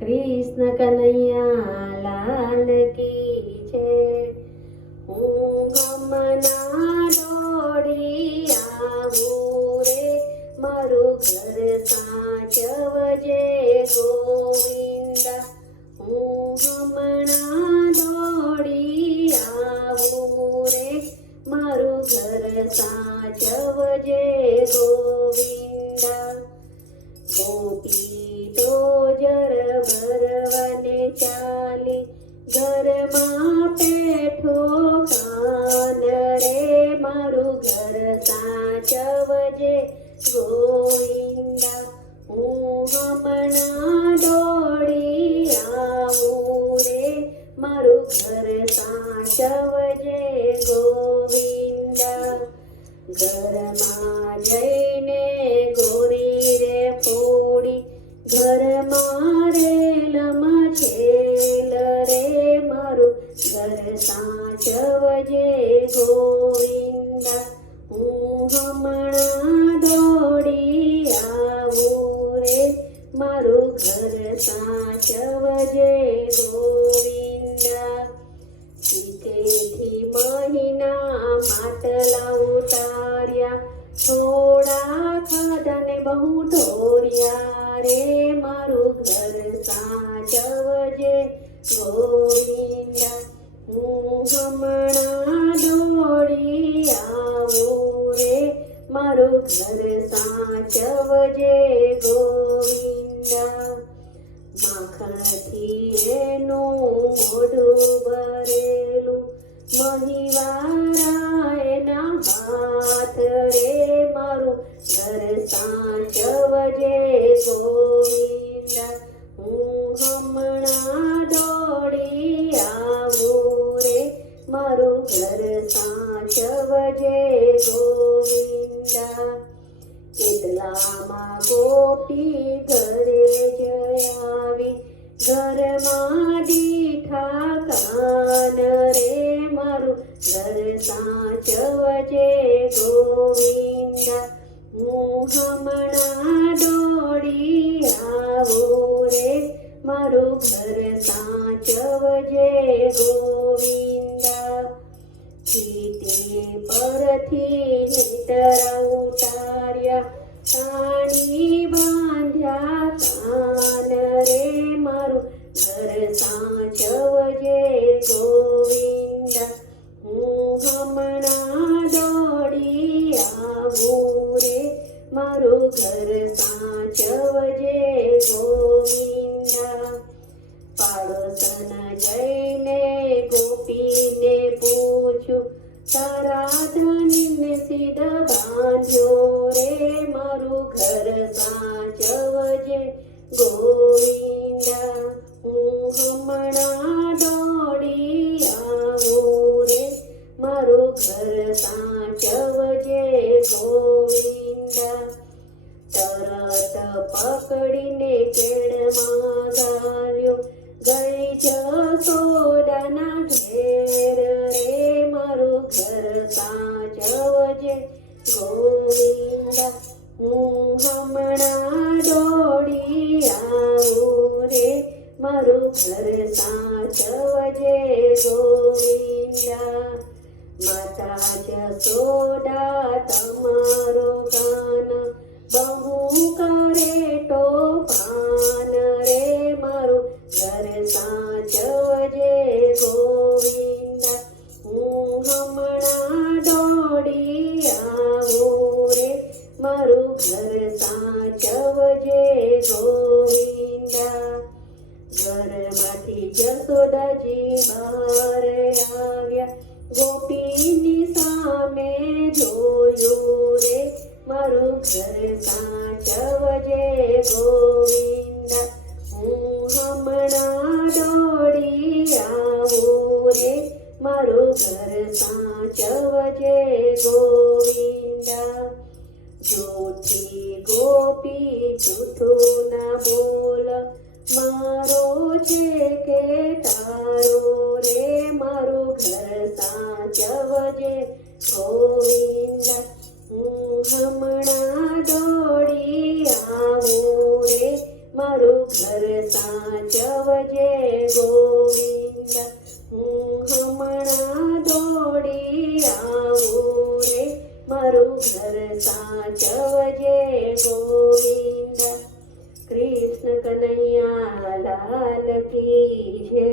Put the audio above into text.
કૃષ્ણ કનૈયા લાલ કી છે. હું હમણાં દોડી આવું રે, મારું ઘર સાચવજે ગોવિંદા. હું હમણાં દોડી આવું રે, મારું ઘર સાચવજે ગોવિંદા. ગોપી તો જર ભરવાને ચાલી, ઘરમાં પેઠો કાન રે, મારું ઘર સાચવજે ગોવિંદા. હું હમણાં દોડી આવું રે, મારું ઘર સાચવજે ગોવિંદા. ઘરમાં જઈને ગોરી રે ફોડી, ઘરમાં રેલમાં છેલ રે, મારું ઘર સાચવજે ગોવિંદા. હું હમણાં દોડી આવું રે, મારું ઘર સાચવજે ગોવિંદા. શીખેથી મહિના માટલા ઉતાર્યા, થોડા ખાધાને બહુ ઢોર્યા રે, મારું ઘર સાચવજે ગોવિંદા. હું હમણાં દોડી આવું રે, મારું ઘર સાચવજે ગોવિંદા. માખણથી એનું મોઢું ભરેલું, મહીવાળા એના હાથ રે, મારું ઘર સાચવજે ગોવિંદા. હું હમણાં દોડી આવું રે, મારું ઘર સાચવજે ગોવિંદા. એટલામાં ગોપી ઘરે જ આવી, ઘરમાં દીઠા કાન રે, મારું ઘર સાચવજે ગોવિંદા. હું હમણાં દોડી આવું રે, મારું ઘર સાચવજે ગોવિંદા. સીતે પરથી નેતર ઉતાર્યા, તાણી બાંધ્યા કાન રે, મારું ઘર સાચવજે ગોવિંદા. હું હમણાં દોડી આવું રે, મારું ઘર સાચવજે ગોવિંદા. પાડોશના જઈને ગોપીને પૂછ્યું, તારા ધનને સિદ્ધ બાંધ્યો રે, મારું ઘર સાચવજે ગોવિંદા. હું હમણાં દોડી આવું રે, મારું ઘર સાચવજે ગોવિંદા. તરત પકડીને કેળમાં ગાલ્યો, ગઈ જશોદાના ઘેર રે, મારું ઘર સાચવજે ગોવિંદા. હું હમણાં દોડી આવું રે, મારું ઘર સાચવજે ગોવિંદા. માતા જશોદા તમારો ગાન, બહુ કરે ટોપાન રે, મારું ઘર સાચવજે ગોવિંદા. હું હમણાં દોડી આવું રે, મારું ઘર સાચવજે ગોવિંદા. ઘરમાંથી જશોદાજી બહાર આવ્યા, ગોપીની સામે જોયું રે, મારું ઘર સાચવજે ગોવિંદા. હું હમણાં દોડી આવું રે, મારું ઘર સાચવજે ગોવિંદા. જૂઠી ગોપી જૂઠું ના બોલ, મારો છે કે તારો રે, મારું ઘર સાચવજે ગોવિંદા. હું હમણાં દોડી આવું રે, મારું ઘર ઘર સાચવજે ગોવિંદ હું હમણાં દોડી આવું રે મારું ઘર સાચવજે ગોવિંદ કૃષ્ણ કનૈયા લાલ કી જય